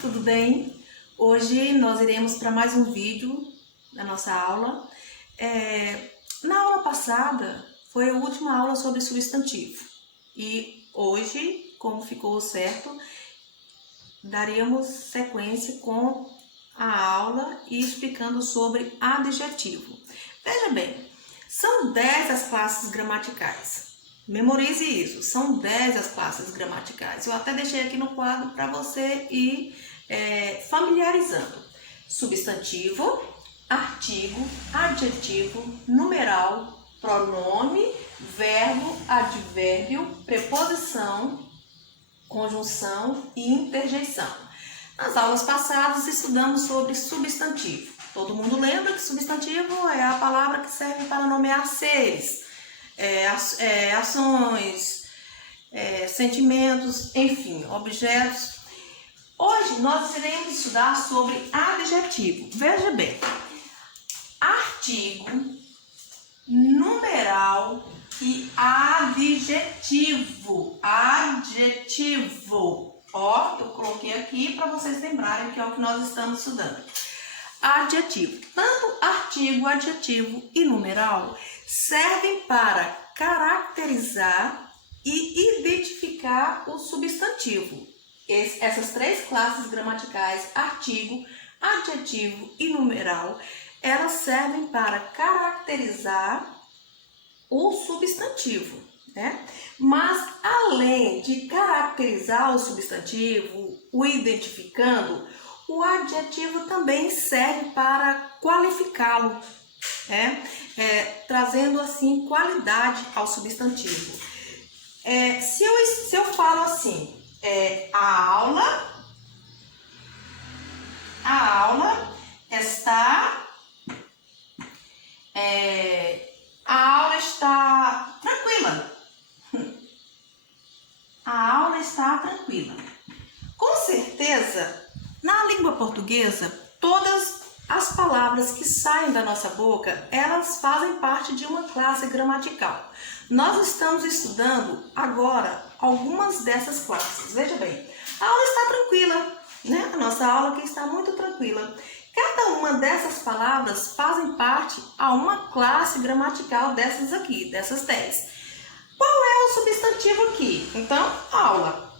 tudo bem? Hoje nós iremos para mais um vídeo da nossa aula. Na aula passada foi a última aula sobre substantivo e hoje, como ficou certo, daríamos sequência com a aula e explicando sobre adjetivo. Veja bem, são 10 as classes gramaticais. Memorize isso, são 10 as classes gramaticais. Eu até deixei aqui no quadro para você ir familiarizando. Substantivo, artigo, adjetivo, numeral, pronome, verbo, advérbio, preposição, conjunção e interjeição. Nas aulas passadas estudamos sobre substantivo. Todo mundo lembra que substantivo é a palavra que serve para nomear seres, ações, sentimentos, enfim, objetos. Hoje nós iremos estudar sobre adjetivo. Veja bem, artigo, numeral e adjetivo. Adjetivo. Ó, eu coloquei aqui para vocês lembrarem que é o que nós estamos estudando. Adjetivo. Tanto artigo, adjetivo e numeral servem para caracterizar e identificar o substantivo. Essas três classes gramaticais, artigo, adjetivo e numeral, elas servem para caracterizar o substantivo, né? Mas além de caracterizar o substantivo, o identificando, o adjetivo também serve para qualificá-lo, né? Trazendo assim qualidade ao substantivo. Se eu falo assim, a aula está tranquila. A aula está tranquila. Com certeza, na língua portuguesa, todas as palavras que saem da nossa boca, elas fazem parte de uma classe gramatical. Nós estamos estudando agora algumas dessas classes. Veja bem, a aula está tranquila, né? A nossa aula aqui está muito tranquila. Cada uma dessas palavras fazem parte a uma classe gramatical dessas aqui, dessas 10. Qual é o substantivo aqui? Então, aula.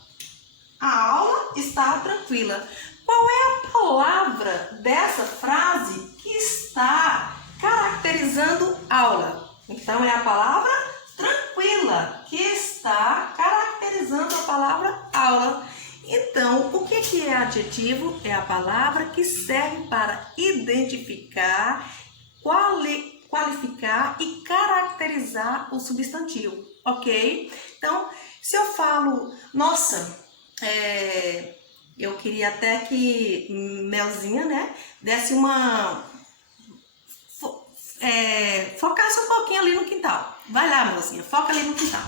A aula está tranquila. Qual é a palavra dessa frase que está caracterizando aula? Então, é a palavra tranquila, que está caracterizando a palavra aula. Então, o que é adjetivo? É a palavra que serve para identificar, qualificar e caracterizar o substantivo, ok? Então, se eu falo, nossa, eu queria até que Melzinha, né, desse focasse um pouquinho ali no quintal. Vai lá, Melzinha, foca ali no quintal.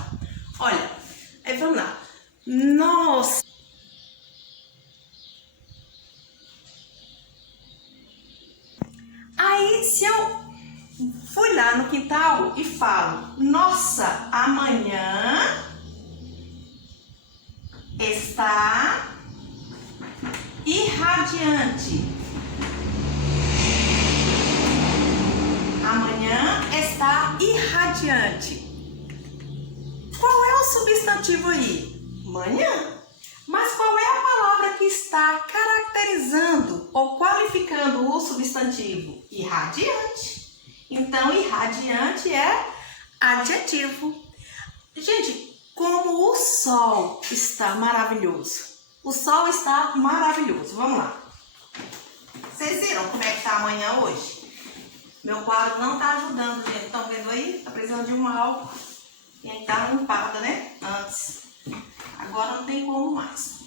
Olha, aí vamos lá. Nossa. Aí, se eu fui lá no quintal e falo, nossa, amanhã está irradiante. Amanhã está irradiante. Qual é o substantivo aí? Manhã. Mas qual é a palavra que está caracterizando ou qualificando o substantivo? Irradiante. Então, irradiante é adjetivo. Gente, como o sol está maravilhoso. O sol está maravilhoso. Vamos lá. Vocês viram como é que está amanhã hoje? Meu quadro não está ajudando, gente. Estão vendo aí? Está precisando de um álcool. Tem que estar limpada, né? Antes. Agora não tem como mais.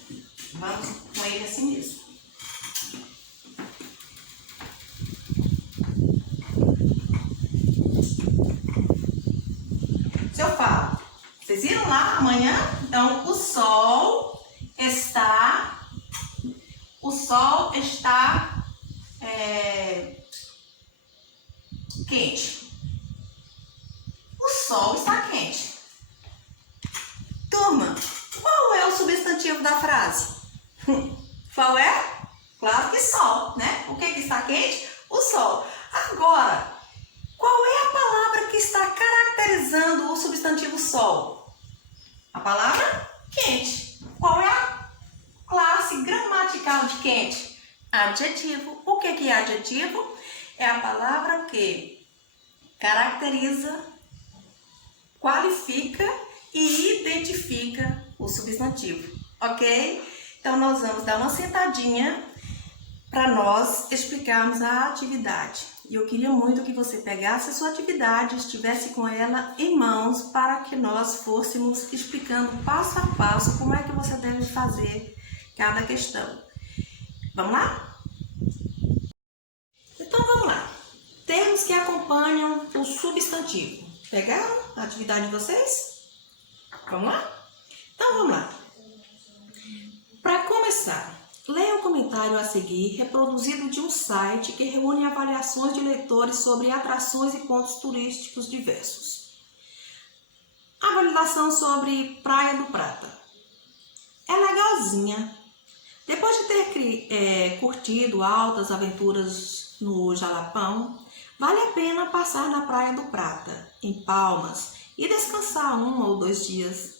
Vamos com ele assim mesmo. Se eu falo, vocês viram lá amanhã? Então, o sol está quente. O sol está quente. Turma, qual é o substantivo da frase? Qual é? Claro que sol, né? O que está quente? O sol. Agora, qual é a palavra que está caracterizando o substantivo sol? A palavra quente. Qual é a classe gramatical de quente? Adjetivo. O que é adjetivo? É a palavra que caracteriza, qualifica e identifica o substantivo, ok? Então, nós vamos dar uma sentadinha para nós explicarmos a atividade. E eu queria muito que você pegasse a sua atividade, estivesse com ela em mãos, para que nós fôssemos explicando passo a passo como é que você deve fazer cada questão. Vamos lá? Então, vamos lá. Termos que acompanham o substantivo. Pegaram a atividade de vocês? Vamos lá? Então, vamos lá. Para começar, leia o comentário a seguir, reproduzido de um site que reúne avaliações de leitores sobre atrações e pontos turísticos diversos. Avaliação sobre Praia do Prata. É legalzinha. Depois de ter curtido altas aventuras no Jalapão, vale a pena passar na Praia do Prata, em Palmas, e descansar 1 ou 2 dias,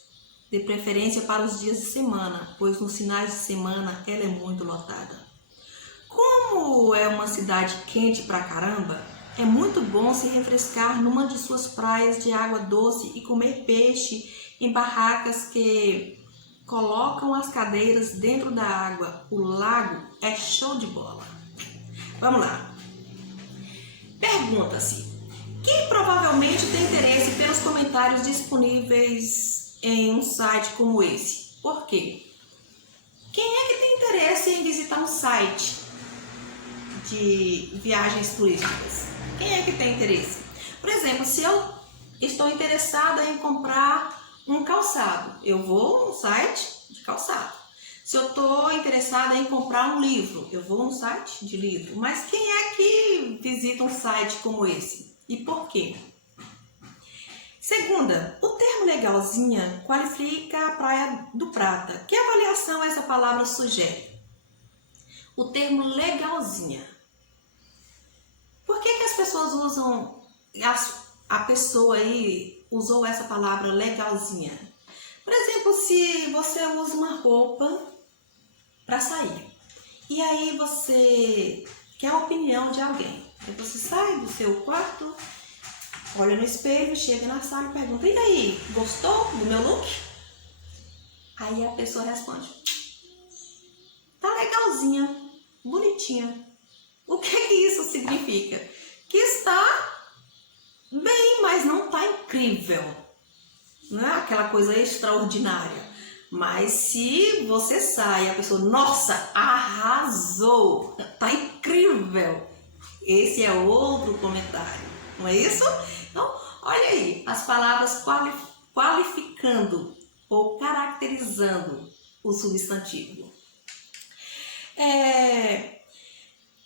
de preferência para os dias de semana, pois nos finais de semana ela é muito lotada. Como é uma cidade quente pra caramba, é muito bom se refrescar numa de suas praias de água doce e comer peixe em barracas que colocam as cadeiras dentro da água. O lago é show de bola. Vamos lá. Pergunta-se: quem provavelmente tem interesse pelos comentários disponíveis em um site como esse? Por quê? Quem é que tem interesse em visitar um site de viagens turísticas? Quem é que tem interesse? Por exemplo, se eu estou interessada em comprar um calçado, eu vou no site de calçado. Se eu estou interessada em comprar um livro, eu vou no site de livro. Mas quem é que visita um site como esse? E por quê? Segunda, o termo legalzinha qualifica a Praia do Prata. Que avaliação essa palavra sugere? O termo legalzinha. Por que as pessoas usam, a pessoa aí usou essa palavra legalzinha? Por exemplo, se você usa uma roupa para sair e aí você quer a opinião de alguém, aí você sai do seu quarto, olha no espelho, chega na sala e pergunta: e aí, gostou do meu look? Aí a pessoa responde: tá legalzinha, bonitinha. O que isso significa? Que está bem, mas não está incrível. Não é aquela coisa extraordinária. Mas se você sai e a pessoa: nossa, arrasou, tá incrível. Esse é outro comentário, não é isso? Então, olha aí, as palavras qualificando ou caracterizando o substantivo.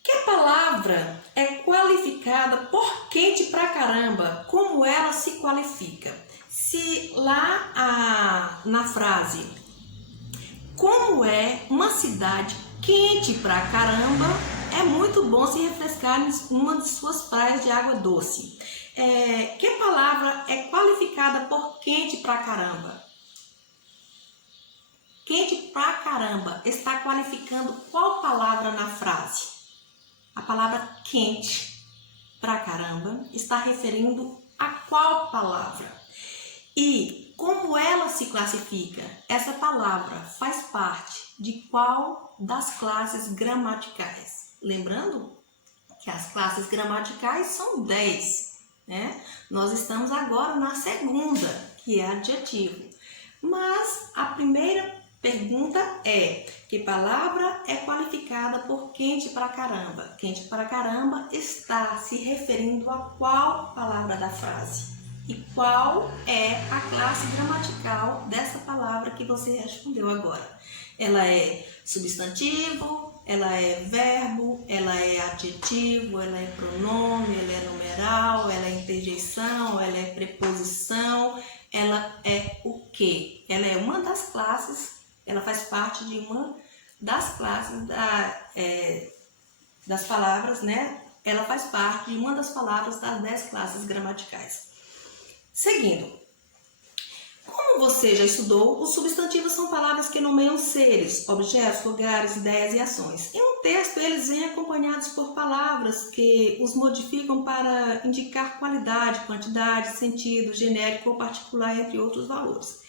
Que palavra é qualificada por quente pra caramba? Como ela se qualifica? Se lá na frase, como é uma cidade quente pra caramba, é muito bom se refrescar em uma de suas praias de água doce. Que palavra é qualificada por quente pra caramba? Quente pra caramba está qualificando qual palavra na frase? A palavra quente pra caramba está referindo a qual palavra? E como ela se classifica? Essa palavra faz parte de qual das classes gramaticais? Lembrando que as classes gramaticais são 10, né? Nós estamos agora na segunda, que é adjetivo. Mas a primeira pergunta é: que palavra é qualificada por quente pra caramba? Quente pra caramba está se referindo a qual palavra da frase? E qual é a classe gramatical dessa palavra que você respondeu agora? Ela é substantivo, ela é verbo, ela é adjetivo, ela é pronome, ela é numeral, ela é interjeição, ela é preposição, ela é o quê? Ela é uma das classes, ela faz parte de uma das classes das palavras, né? Ela faz parte de uma das palavras das 10 classes gramaticais. Seguindo, como você já estudou, os substantivos são palavras que nomeiam seres, objetos, lugares, ideias e ações. Em um texto, eles vêm acompanhados por palavras que os modificam para indicar qualidade, quantidade, sentido, genérico ou particular, entre outros valores.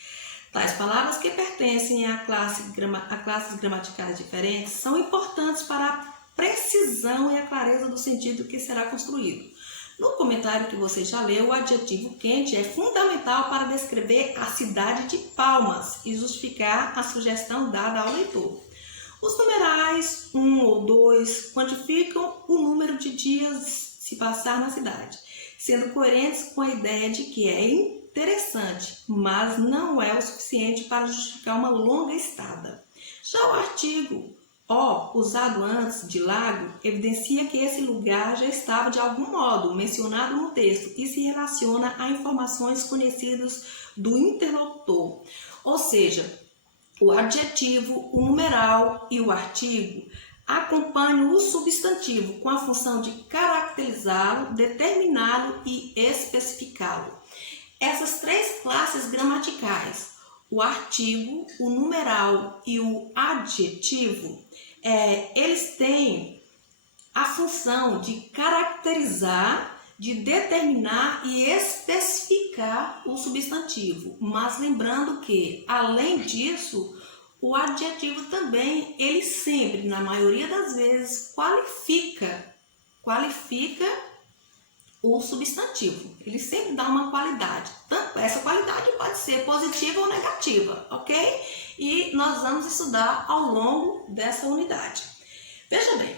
Tais palavras que pertencem a classes gramaticais diferentes são importantes para a precisão e a clareza do sentido que será construído. No comentário que você já leu, o adjetivo quente é fundamental para descrever a cidade de Palmas e justificar a sugestão dada ao leitor. Os numerais 1 ou 2 quantificam o número de dias se passar na cidade, sendo coerentes com a ideia de que é interessante, mas não é o suficiente para justificar uma longa estada. Já o artigo O, usado antes de lago, evidencia que esse lugar já estava de algum modo mencionado no texto e se relaciona a informações conhecidas do interlocutor. Ou seja, o adjetivo, o numeral e o artigo acompanham o substantivo com a função de caracterizá-lo, determiná-lo e especificá-lo. Essas 3 classes gramaticais, o artigo, o numeral e o adjetivo, eles têm a função de caracterizar, de determinar e especificar o substantivo. Mas lembrando que, além disso, o adjetivo também, ele sempre, na maioria das vezes, qualifica o substantivo. Ele sempre dá uma qualidade. Essa qualidade pode ser positiva ou negativa, ok? E nós vamos estudar ao longo dessa unidade. Veja bem,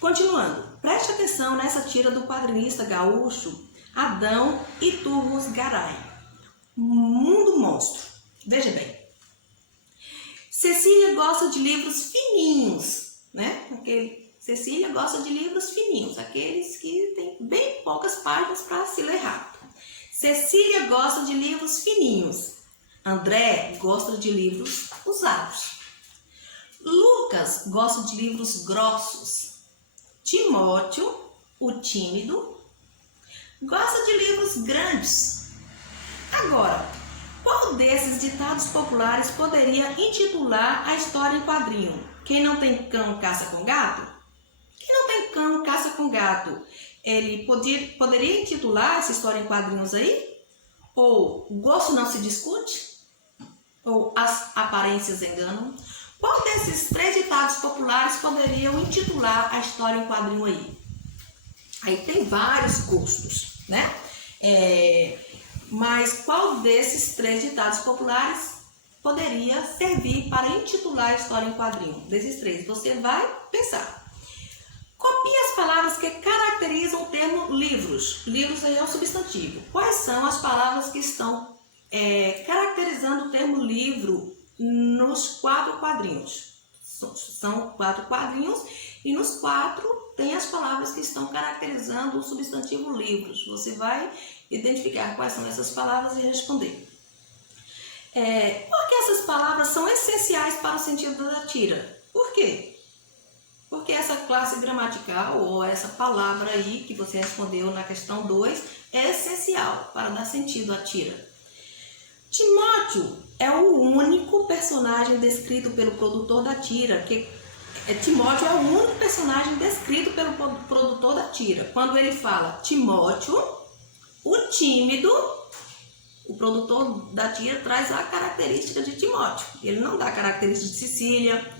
continuando, preste atenção nessa tira do quadrinista gaúcho Adão Iturros Garay, Mundo Monstro. Veja bem, Cecília gosta de livros fininhos, né? Cecília gosta de livros fininhos, aqueles que têm bem poucas páginas para se ler rápido. Cecília gosta de livros fininhos. André gosta de livros usados. Lucas gosta de livros grossos. Timóteo, o tímido, gosta de livros grandes. Agora, qual desses ditados populares poderia intitular a história em quadrinho? Quem não tem cão caça com gato? Quem não tem cão caça com gato, ele poderia intitular essa história em quadrinhos aí? Ou gosto não se discute? Ou as aparências enganam? Qual desses 3 ditados populares poderiam intitular a história em quadrinho aí? Aí tem vários gostos, né? Mas qual desses 3 ditados populares poderia servir para intitular a história em quadrinho? Desses 3, você vai pensar. Copie as palavras que caracterizam o termo livros. Livros aí é um substantivo. Quais são as palavras que estão caracterizando o termo livro nos 4 quadrinhos? São 4 quadrinhos e nos 4 tem as palavras que estão caracterizando o substantivo livros. Você vai identificar quais são essas palavras e responder. Por que essas palavras são essenciais para o sentido da tira? Por quê? Porque essa classe gramatical ou essa palavra aí que você respondeu na questão 2 é essencial para dar sentido à tira. Timóteo é o único personagem descrito pelo produtor da tira. Timóteo é o único personagem descrito pelo produtor da tira. Quando ele fala Timóteo, o tímido, o produtor da tira traz a característica de Timóteo. Ele não dá a característica de Cecília,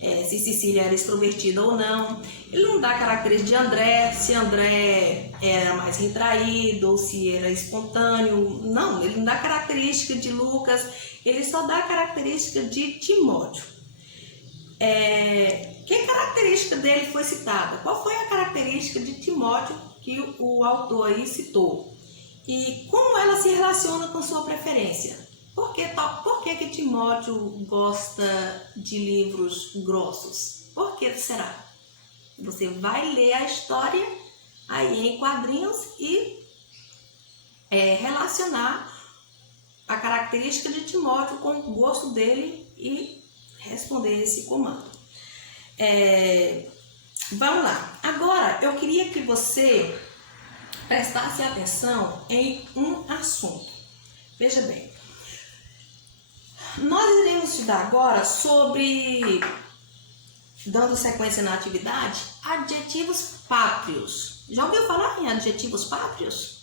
se Cecília era extrovertida ou não. Ele não dá a característica de André, se André era mais retraído ou se era espontâneo. Não, ele não dá a característica de Lucas, ele só dá a característica de Timóteo. Que característica dele foi citada? Qual foi a característica de Timóteo que o autor aí citou? E como ela se relaciona com sua preferência? Por que Timóteo gosta de livros grossos? Por que será? Você vai ler a história aí em quadrinhos e relacionar a característica de Timóteo com o gosto dele e responder esse comando. Vamos lá. Agora, eu queria que você prestasse atenção em um assunto. Veja bem. Nós iremos estudar agora sobre, dando sequência na atividade, adjetivos pátrios. Já ouviu falar em adjetivos pátrios?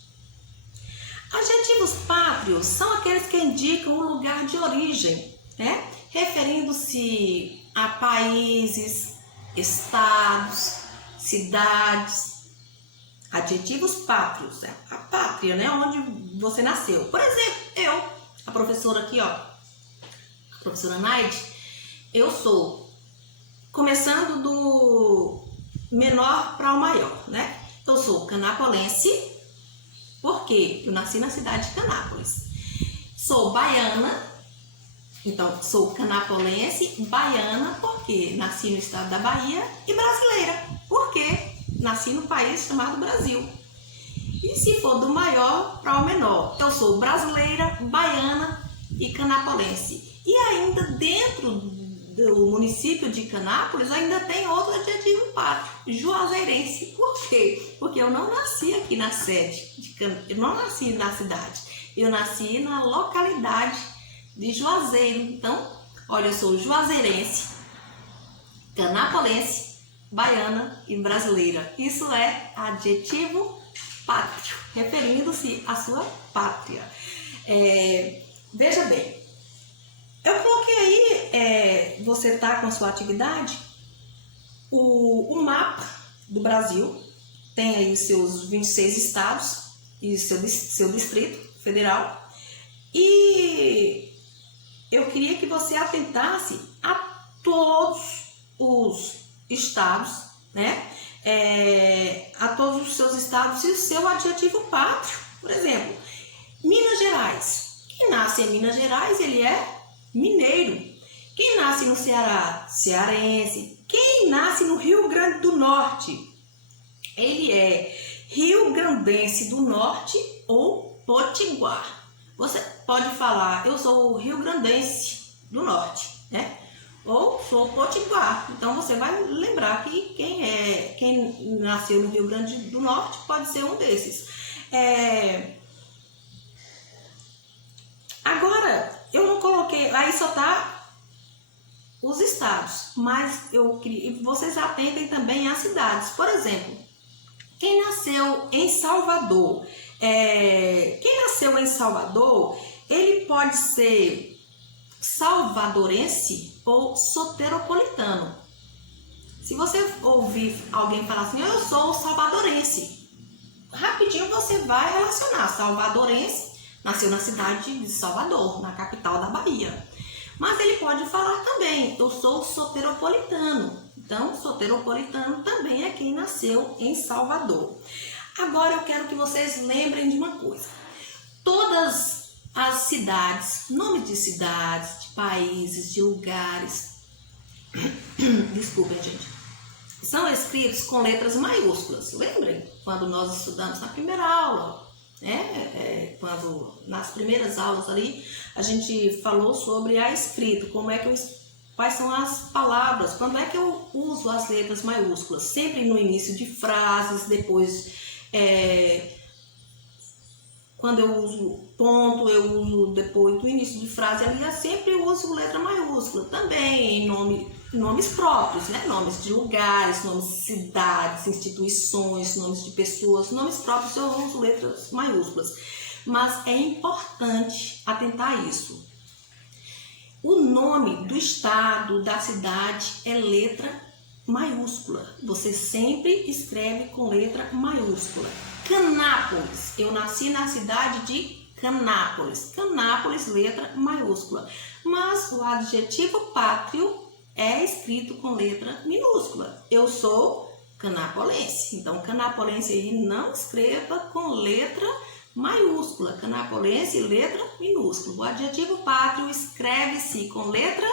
Adjetivos pátrios são aqueles que indicam o lugar de origem, né? Referindo-se a países, estados, cidades. Adjetivos pátrios, a pátria, né? Onde você nasceu. Por exemplo, a professora aqui, ó, a professora Naide, eu sou, começando do menor para o maior, né? Eu sou canapolense, porque eu nasci na cidade de Canápolis. Sou baiana, então sou canapolense, baiana, porque nasci no estado da Bahia, e brasileira, porque nasci no país chamado Brasil. E se for do maior para o menor, eu sou brasileira, baiana e canapolense. E ainda dentro do município de Canápolis, ainda tem outro adjetivo pátrio, juazeirense. Por quê? Porque eu não nasci aqui na sede, eu não nasci na cidade, eu nasci na localidade de Juazeiro. Então, olha, eu sou juazeirense, canapolense, baiana e brasileira. Isso é adjetivo pátrio, referindo-se à sua pátria. Veja bem, eu coloquei aí, você está com a sua atividade, o mapa do Brasil, tem aí os seus 26 estados e seu Distrito Federal, e eu queria que você atentasse a todos os estados, né? A todos os seus estados e o seu adjetivo pátrio. Por exemplo, Minas Gerais. Quem nasce em Minas Gerais, ele é mineiro. Quem nasce no Ceará, cearense. Quem nasce no Rio Grande do Norte, ele é rio-grandense do Norte ou potiguar. Você pode falar, eu sou rio-grandense do Norte, né? Ou sou potiguar. Então você vai lembrar que quem nasceu no Rio Grande do Norte pode ser um desses. Agora, eu não coloquei, aí só tá os estados, mas eu queria, vocês atentem também às cidades. Por exemplo, quem nasceu em Salvador, ele pode ser salvadorense ou soteropolitano. Se você ouvir alguém falar assim, eu sou salvadorense, rapidinho você vai relacionar. Salvadorense nasceu na cidade de Salvador, na capital da Bahia. Mas ele pode falar também, eu sou soteropolitano. Então, soteropolitano também é quem nasceu em Salvador. Agora eu quero que vocês lembrem de uma coisa. Todas as cidades, nomes de cidades, de países, de lugares, desculpem, gente, são escritos com letras maiúsculas. Lembrem quando nós estudamos na primeira aula, quando nas primeiras aulas ali a gente falou sobre a escrita, quais são as palavras, quando é que eu uso as letras maiúsculas? Sempre no início de frases, depois quando eu uso ponto, eu uso depois do início de frase ali, eu sempre uso letra maiúscula. Também em nomes próprios, né? Nomes de lugares, nomes de cidades, instituições, nomes de pessoas, nomes próprios eu uso letras maiúsculas. Mas é importante atentar a isso. O nome do estado, da cidade é letra maiúscula. Você sempre escreve com letra maiúscula. Canápolis. Eu nasci na cidade de Canápolis. Canápolis, letra maiúscula. Mas o adjetivo pátrio é escrito com letra minúscula. Eu sou canapolense. Então, canapolense aí não escreva com letra maiúscula. Canapolense, letra minúscula. O adjetivo pátrio escreve-se com letra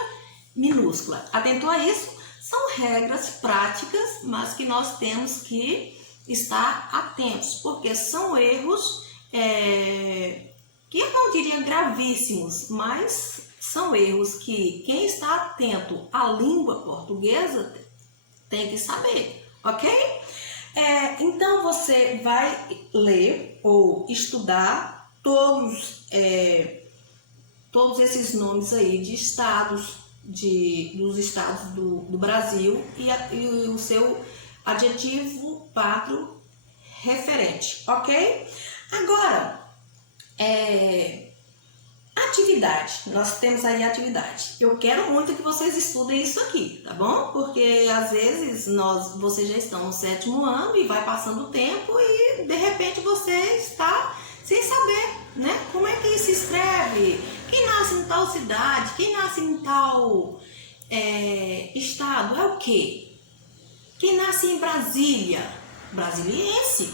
minúscula. Atentou a isso? São regras práticas, mas que nós temos que estar atentos, porque são erros que eu não diria gravíssimos, mas são erros que quem está atento à língua portuguesa tem que saber, ok? Então você vai ler ou estudar todos esses nomes aí de estados, dos estados do Brasil e o seu adjetivo pátrio referente, ok? Agora, atividade. Nós temos aí atividade. Eu quero muito que vocês estudem isso aqui, tá bom? Porque às vezes vocês já estão no 7º ano e vai passando o tempo e de repente você está sem saber, né? Como é que se escreve? Quem nasce em tal cidade? Quem nasce em tal estado? É o quê? Quem nasce em Brasília? Brasiliense.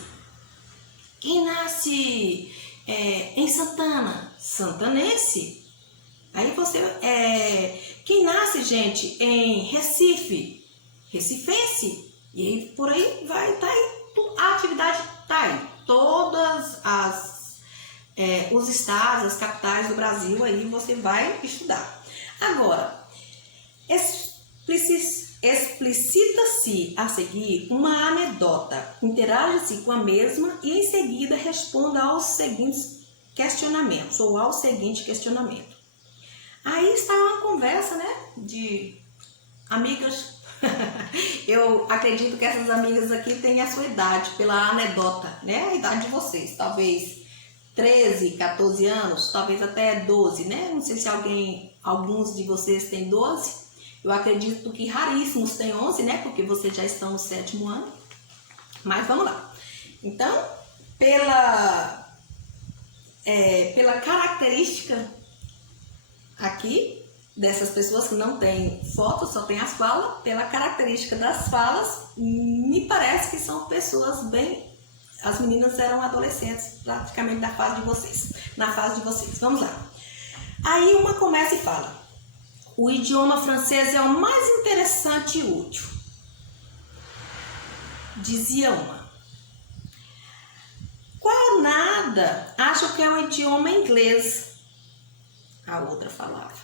Quem nasce em Santana? Santanense. Aí você... quem nasce, gente, em Recife? Recifense. E aí, por aí vai, tá aí. A atividade tá aí. Todas os estados, as capitais do Brasil, aí você vai estudar. Agora, explicita-se a seguir uma anedota, interaja-se com a mesma e em seguida responda aos seguintes questionamentos ou ao seguinte questionamento. Aí está uma conversa, né, de amigas. Eu acredito que essas amigas aqui têm a sua idade, pela anedota, né, a idade de vocês, talvez 13, 14 anos, talvez até 12, né, não sei se alguns de vocês têm 12, eu acredito que raríssimos têm 11, né, porque vocês já estão no 7º ano, mas vamos lá. Então, pela característica aqui dessas pessoas que não tem foto, só tem as falas, pela característica das falas, me parece que são pessoas as meninas eram adolescentes praticamente na fase de vocês. Vamos lá. Aí uma começa e fala: o idioma francês é o mais interessante e útil. Dizia uma. Qual nada? Acho que é o idioma inglês. A outra falava.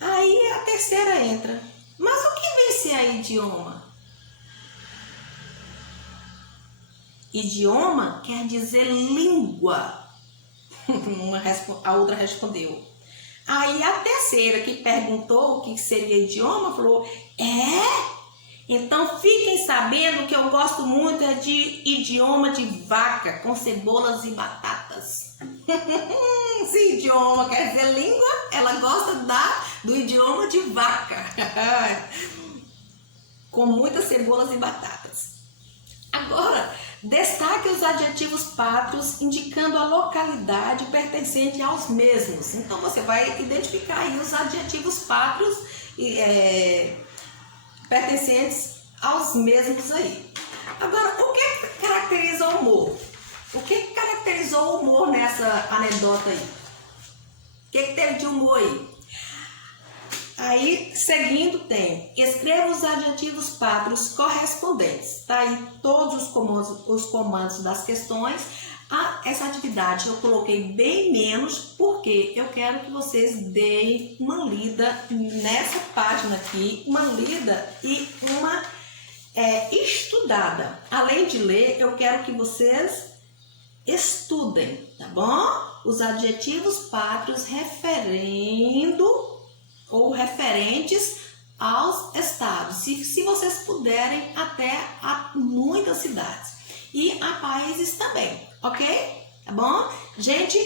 Aí a terceira entra. Mas o que vem ser a idioma? Idioma quer dizer língua. A outra respondeu. Aí a terceira que perguntou o que seria idioma falou: então fiquem sabendo que eu gosto muito de idioma de vaca com cebolas e batatas. Se idioma quer dizer língua, ela gosta do idioma de vaca com muitas cebolas e batatas. Agora, destaque os adjetivos pátrios indicando a localidade pertencente aos mesmos. Então você vai identificar aí os adjetivos pátrios pertencentes aos mesmos aí. Agora, o que caracteriza o humor? O que caracterizou o humor nessa anedota aí? O que teve de humor aí? Aí, seguindo, tem: escreva os adjetivos pátrios correspondentes. Tá aí todos os comandos das questões. Essa atividade eu coloquei bem menos, porque eu quero que vocês deem uma lida nessa página aqui, uma lida e uma estudada. Além de ler, eu quero que vocês estudem, tá bom? Os adjetivos pátrios referentes aos estados, se vocês puderem, até a muitas cidades e a países também, ok? Tá bom? Gente,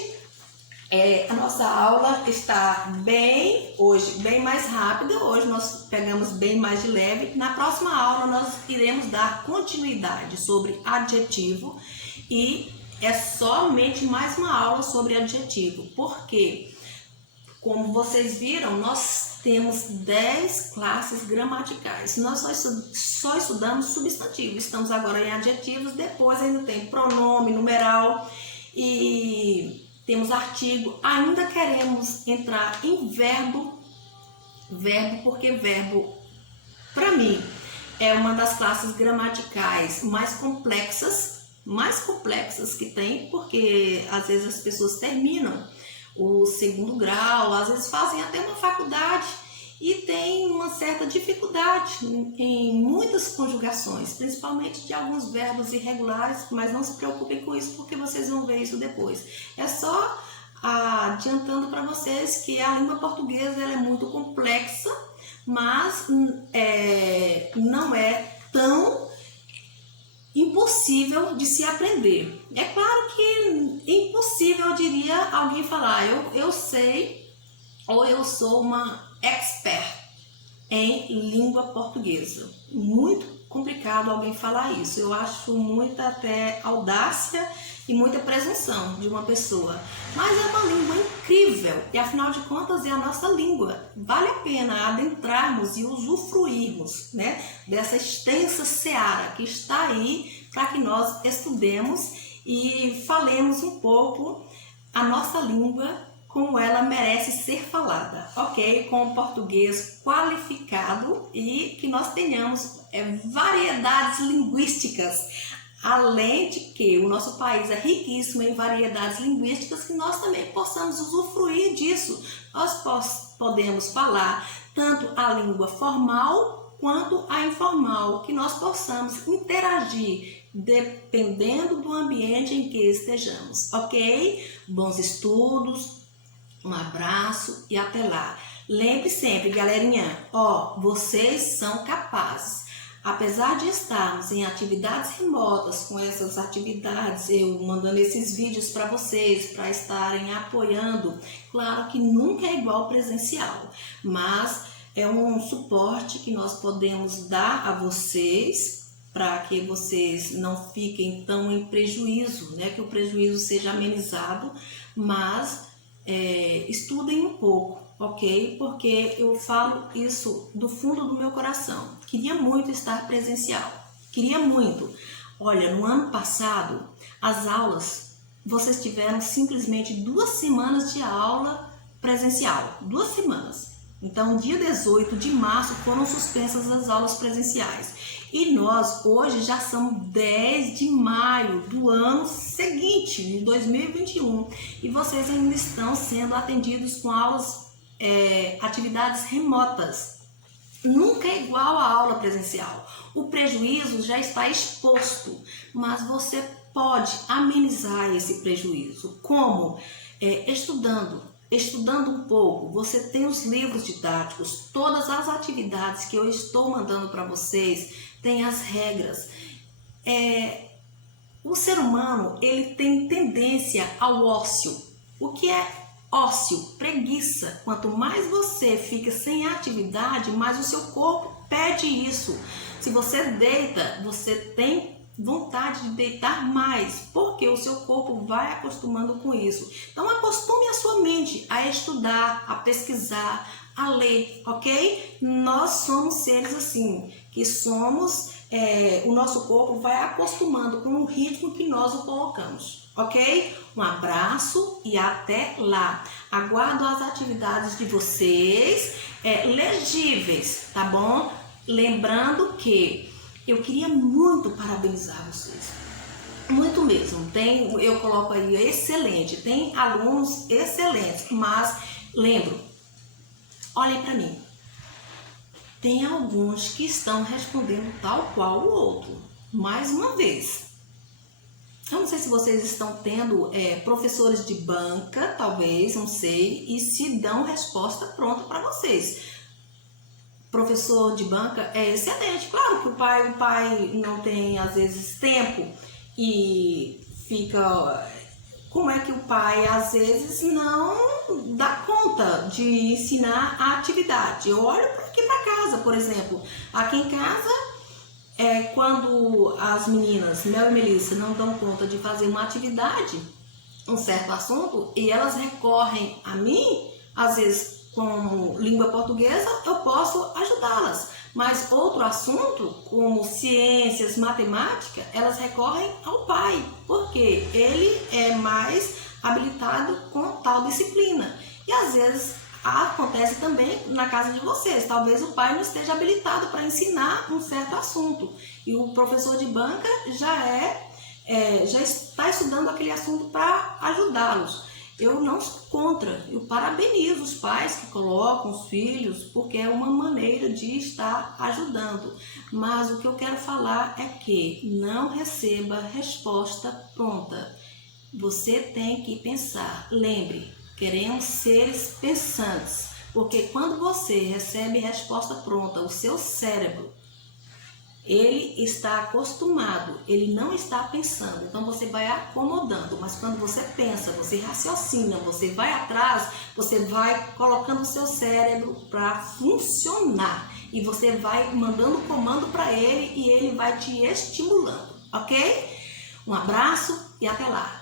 a nossa aula está hoje bem mais rápida, hoje nós pegamos bem mais de leve. Na próxima aula nós iremos dar continuidade sobre adjetivo e é somente mais uma aula sobre adjetivo, porque, como vocês viram, nós temos 10 classes gramaticais. Nós só estudamos substantivo. Estamos agora em adjetivos, depois ainda tem pronome, numeral e temos artigo. Ainda queremos entrar em verbo, porque verbo, para mim, é uma das classes gramaticais mais complexas que tem, porque às vezes as pessoas terminam o segundo grau, às vezes fazem até uma faculdade e tem uma certa dificuldade em muitas conjugações, principalmente de alguns verbos irregulares, mas não se preocupem com isso porque vocês vão ver isso depois. É só adiantando para vocês que a língua portuguesa ela é muito complexa, mas não é tão impossível de se aprender. É claro que é impossível, eu diria, alguém falar eu sei ou eu sou uma expert em língua portuguesa. Muito complicado alguém falar isso. Eu acho muita até audácia e muita presunção de uma pessoa. Mas é uma língua incrível e afinal de contas é a nossa língua. Vale a pena adentrarmos e usufruirmos, né, dessa extensa seara que está aí para que nós estudemos e falemos um pouco a nossa língua como ela merece ser falada, ok? Com o português qualificado e que nós tenhamos variedades linguísticas, além de que o nosso país é riquíssimo em variedades linguísticas, que nós também possamos usufruir disso. Nós podemos falar tanto a língua formal quanto a informal, que nós possamos interagir dependendo do ambiente em que estejamos, ok? Bons estudos! Um abraço e até lá. Lembre sempre, galerinha, vocês são capazes. Apesar de estarmos em atividades remotas, com essas atividades, eu mandando esses vídeos para vocês, para estarem apoiando, claro que nunca é igual presencial, mas é um suporte que nós podemos dar a vocês, para que vocês não fiquem tão em prejuízo, né? Que o prejuízo seja amenizado, mas estudem um pouco, ok? Porque eu falo isso do fundo do meu coração. Queria muito estar presencial, queria muito. Olha, no ano passado, as aulas, vocês tiveram simplesmente 2 semanas de aula presencial, 2 semanas. Então, dia 18 de março foram suspensas as aulas presenciais. E nós, hoje, já são 10 de maio do ano seguinte, de 2021. E vocês ainda estão sendo atendidos com aulas, atividades remotas. Nunca é igual a aula presencial. O prejuízo já está exposto, mas você pode amenizar esse prejuízo. Como? Estudando um pouco. Você tem os livros didáticos, todas as atividades que eu estou mandando para vocês, tem as regras. O ser humano, ele tem tendência ao ócio. O que é ócio? Preguiça. Quanto mais você fica sem atividade, mais o seu corpo pede isso. Se você deita, você tem vontade de deitar mais, porque o seu corpo vai acostumando com isso. Então acostume a sua mente a estudar, a pesquisar, a ler, ok? Nós somos seres assim, que somos, o nosso corpo vai acostumando com o ritmo que nós o colocamos, ok? Um abraço e até lá. Aguardo as atividades de vocês, legíveis, tá bom? Lembrando que eu queria muito parabenizar vocês, muito mesmo. Eu coloco aí excelente, tem alunos excelentes, mas lembro, olhem para mim, tem alguns que estão respondendo tal qual o outro. Mais uma vez, eu não sei se vocês estão tendo professores de banca, talvez, não sei, e se dão resposta pronta para vocês. Professor de banca é excelente, claro que o pai não tem às vezes tempo e fica, como é que o pai às vezes não dá conta de ensinar a atividade? Eu olho aqui para casa, por exemplo, aqui em casa, quando as meninas, Mel e Melissa, não dão conta de fazer uma atividade, um certo assunto, e elas recorrem a mim, às vezes como língua portuguesa, eu posso ajudá-las. Mas outro assunto, como ciências, matemática, elas recorrem ao pai, porque ele é mais habilitado com tal disciplina. E às vezes acontece também na casa de vocês. Talvez o pai não esteja habilitado para ensinar um certo assunto. E o professor de banca já está estudando aquele assunto para ajudá-los. eu não sou contra, eu parabenizo os pais que colocam os filhos, porque é uma maneira de estar ajudando. Mas o que eu quero falar é que não receba resposta pronta. Você tem que pensar. Lembre, queremos seres pensantes, porque quando você recebe resposta pronta, o seu cérebro, ele está acostumado, ele não está pensando, então você vai acomodando. Mas quando você pensa, você raciocina, você vai atrás, você vai colocando o seu cérebro para funcionar e você vai mandando comando para ele e ele vai te estimulando, ok? Um abraço e até lá!